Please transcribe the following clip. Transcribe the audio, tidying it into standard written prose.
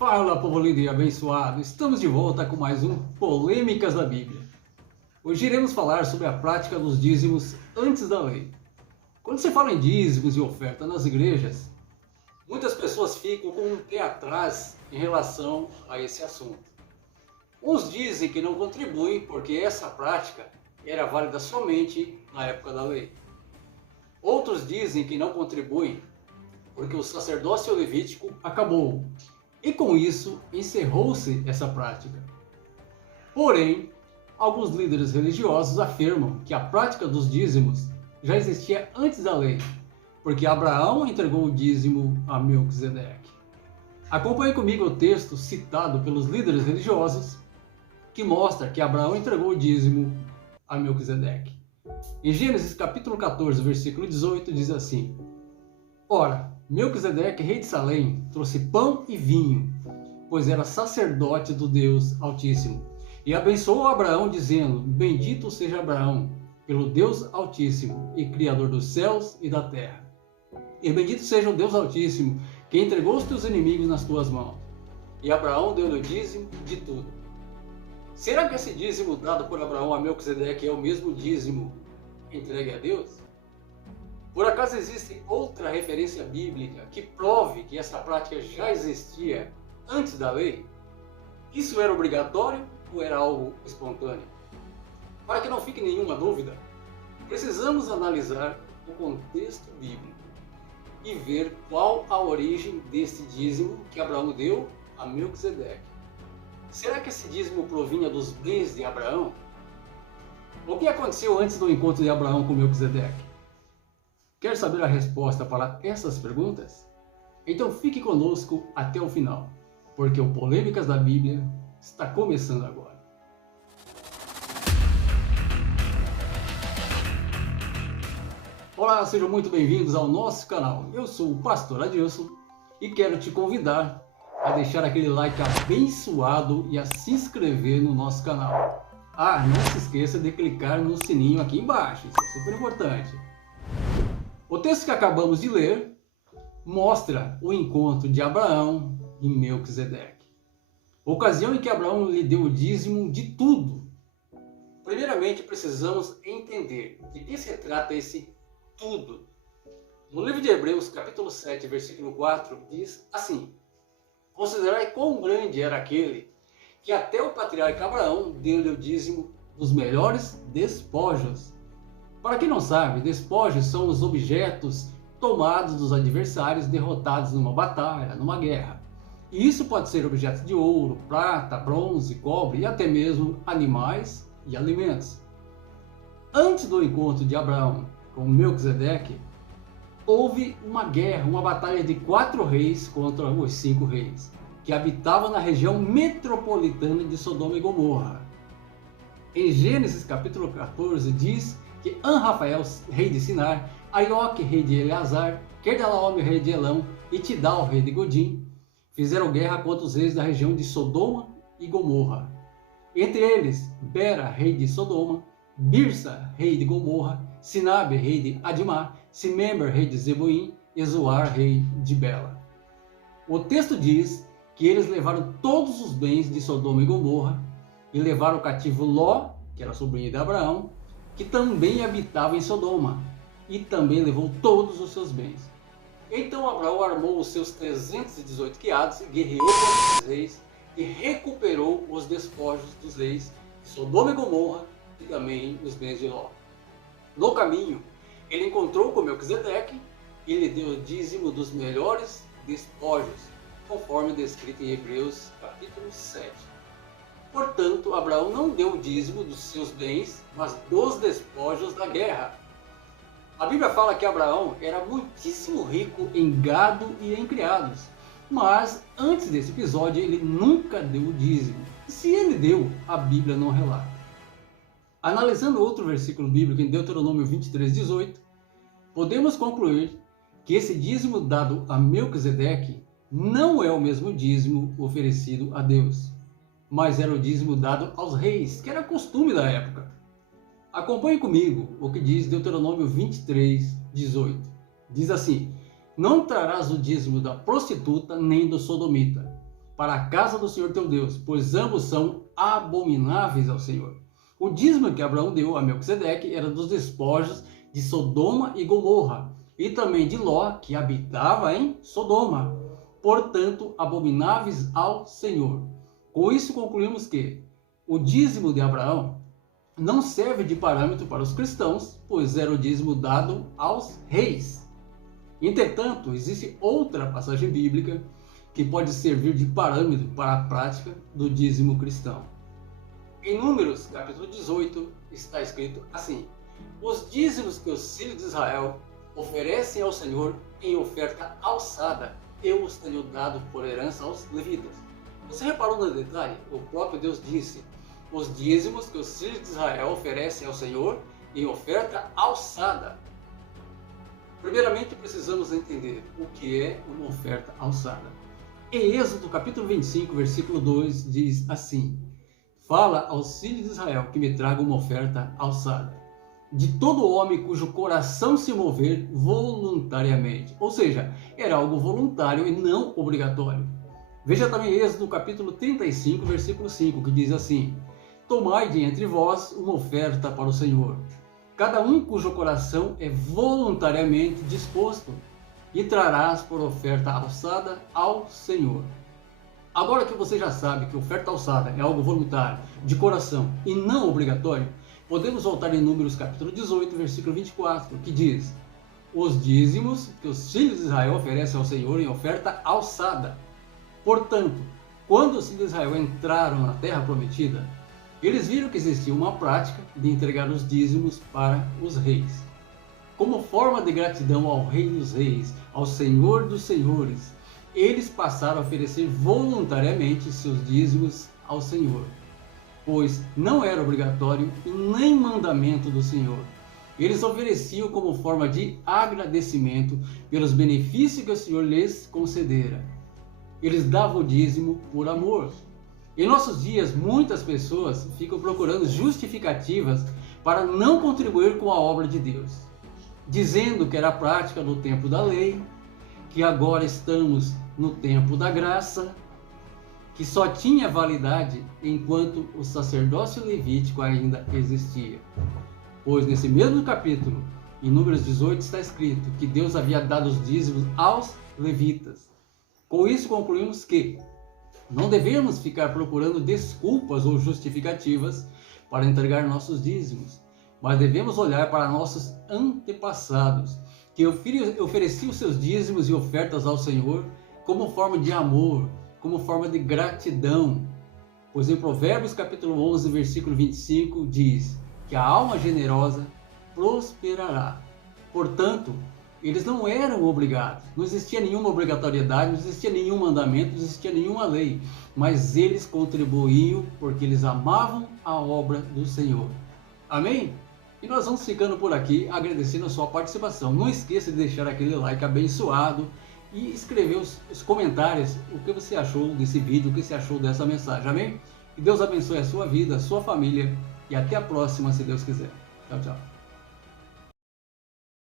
Fala, povo lindo e abençoado! Estamos de volta com mais um Polêmicas da Bíblia. Hoje iremos falar sobre a prática dos dízimos antes da lei. Quando se fala em dízimos e oferta nas igrejas, muitas pessoas ficam com um pé atrás em relação a esse assunto. Uns dizem que não contribuem porque essa prática era válida somente na época da lei. Outros dizem que não contribuem porque o sacerdócio levítico acabou. E com isso, encerrou-se essa prática. Porém, alguns líderes religiosos afirmam que a prática dos dízimos já existia antes da lei, porque Abraão entregou o dízimo a Melquisedeque. Acompanhe comigo o texto citado pelos líderes religiosos, que mostra que Abraão entregou o dízimo a Melquisedeque. Em Gênesis capítulo 14, versículo 18, diz assim: Ora, Melquisedeque, rei de Salém, trouxe pão e vinho, pois era sacerdote do Deus Altíssimo. E abençoou Abraão, dizendo: Bendito seja Abraão, pelo Deus Altíssimo e Criador dos céus e da terra. E bendito seja o Deus Altíssimo, que entregou os teus inimigos nas tuas mãos. E Abraão deu-lhe o dízimo de tudo. Será que esse dízimo dado por Abraão a Melquisedeque é o mesmo dízimo entregue a Deus? Por acaso existe outra referência bíblica que prove que essa prática já existia antes da lei? Isso era obrigatório ou era algo espontâneo? Para que não fique nenhuma dúvida, precisamos analisar o contexto bíblico e ver qual a origem desse dízimo que Abraão deu a Melquisedeque. Será que esse dízimo provinha dos bens de Abraão? O que aconteceu antes do encontro de Abraão com Melquisedeque? Quer saber a resposta para essas perguntas? Então fique conosco até o final, porque o Polêmicas da Bíblia está começando agora. Olá, sejam muito bem-vindos ao nosso canal. Eu sou o pastor Adilson e quero te convidar a deixar aquele like abençoado e a se inscrever no nosso canal. Ah, não se esqueça de clicar no sininho aqui embaixo, isso é super importante. O texto que acabamos de ler mostra o encontro de Abraão e Melquisedeque. Ocasião em que Abraão lhe deu o dízimo de tudo. Primeiramente, precisamos entender de que se trata esse tudo. No livro de Hebreus, capítulo 7, versículo 4, diz assim: Considerai quão grande era aquele que até o patriarca Abraão deu-lhe o dízimo dos melhores despojos. Para quem não sabe, despojos são os objetos tomados dos adversários derrotados numa batalha, numa guerra. E isso pode ser objetos de ouro, prata, bronze, cobre e até mesmo animais e alimentos. Antes do encontro de Abraão com Melquisedeque, houve uma guerra, uma batalha de 4 reis contra os 5 reis, que habitavam na região metropolitana de Sodoma e Gomorra. Em Gênesis capítulo 14 diz que An-Rafael, rei de Sinar, Arioque, rei de Eleazar, Querdalaomer, rei de Elão, e Tidal, rei de Godim, fizeram guerra contra os reis da região de Sodoma e Gomorra. Entre eles, Bera, rei de Sodoma, Birsa, rei de Gomorra, Sinabe, rei de Adimá, Simember, rei de Zeboim, e Zoar, rei de Bela. O texto diz que eles levaram todos os bens de Sodoma e Gomorra e levaram o cativo Ló, que era sobrinho de Abraão, que também habitava em Sodoma, e também levou todos os seus bens. Então Abraão armou os seus 318 criados, guerreou contra os reis e recuperou os despojos dos reis de Sodoma e Gomorra e também os bens de Ló. No caminho, ele encontrou com Melquisedeque e lhe deu o dízimo dos melhores despojos, conforme descrito em Hebreus capítulo 7. Portanto, Abraão não deu o dízimo dos seus bens, mas dos despojos da guerra. A Bíblia fala que Abraão era muitíssimo rico em gado e em criados, mas antes desse episódio ele nunca deu o dízimo. E se ele deu, a Bíblia não relata. Analisando outro versículo bíblico em Deuteronômio 23:18, podemos concluir que esse dízimo dado a Melquisedeque não é o mesmo dízimo oferecido a Deus, mas era o dízimo dado aos reis, que era costume da época. Acompanhe comigo o que diz Deuteronômio 23:18. Diz assim: Não trarás o dízimo da prostituta nem do sodomita, para a casa do Senhor teu Deus, pois ambos são abomináveis ao Senhor. O dízimo que Abraão deu a Melquisedeque era dos despojos de Sodoma e Gomorra, e também de Ló, que habitava em Sodoma, portanto, abomináveis ao Senhor. Com isso concluímos que o dízimo de Abraão não serve de parâmetro para os cristãos, pois era o dízimo dado aos reis. Entretanto, existe outra passagem bíblica que pode servir de parâmetro para a prática do dízimo cristão. Em Números, capítulo 18, está escrito assim: os dízimos que os filhos de Israel oferecem ao Senhor em oferta alçada, eu os tenho dado por herança aos levitas. Você reparou no detalhe? O próprio Deus disse: os dízimos que os filhos de Israel oferecem ao Senhor em oferta alçada. Primeiramente, precisamos entender o que é uma oferta alçada. Em Êxodo, capítulo 25, versículo 2, diz assim: fala aos filhos de Israel que me tragam uma oferta alçada, de todo homem cujo coração se mover voluntariamente. Ou seja, era algo voluntário e não obrigatório. Veja também Êxodo, capítulo 35, versículo 5, que diz assim: tomai de entre vós uma oferta para o Senhor, cada um cujo coração é voluntariamente disposto, e trarás por oferta alçada ao Senhor. Agora que você já sabe que oferta alçada é algo voluntário, de coração e não obrigatório, podemos voltar em Números capítulo 18, versículo 24, que diz: os dízimos que os filhos de Israel oferecem ao Senhor em oferta alçada. Portanto, quando os filhos de Israel entraram na terra prometida, eles viram que existia uma prática de entregar os dízimos para os reis. Como forma de gratidão ao Rei dos Reis, ao Senhor dos Senhores, eles passaram a oferecer voluntariamente seus dízimos ao Senhor, pois não era obrigatório e nem mandamento do Senhor. Eles ofereciam como forma de agradecimento pelos benefícios que o Senhor lhes concedera. Eles davam o dízimo por amor. Em nossos dias, muitas pessoas ficam procurando justificativas para não contribuir com a obra de Deus, dizendo que era a prática do tempo da lei, que agora estamos no tempo da graça, que só tinha validade enquanto o sacerdócio levítico ainda existia. Pois nesse mesmo capítulo, em Números 18, está escrito que Deus havia dado os dízimos aos levitas. Com isso concluímos que não devemos ficar procurando desculpas ou justificativas para entregar nossos dízimos, mas devemos olhar para nossos antepassados, que ofereciam seus dízimos e ofertas ao Senhor como forma de amor, como forma de gratidão. Pois em Provérbios capítulo 11, versículo 25, diz que a alma generosa prosperará. Portanto, eles não eram obrigados, não existia nenhuma obrigatoriedade, não existia nenhum mandamento, não existia nenhuma lei, mas eles contribuíam porque eles amavam a obra do Senhor. Amém? E nós vamos ficando por aqui, agradecendo a sua participação. Não esqueça de deixar aquele like abençoado e escrever os comentários o que você achou desse vídeo, o que você achou dessa mensagem. Amém? Que Deus abençoe a sua vida, a sua família e até a próxima, se Deus quiser. Tchau, tchau.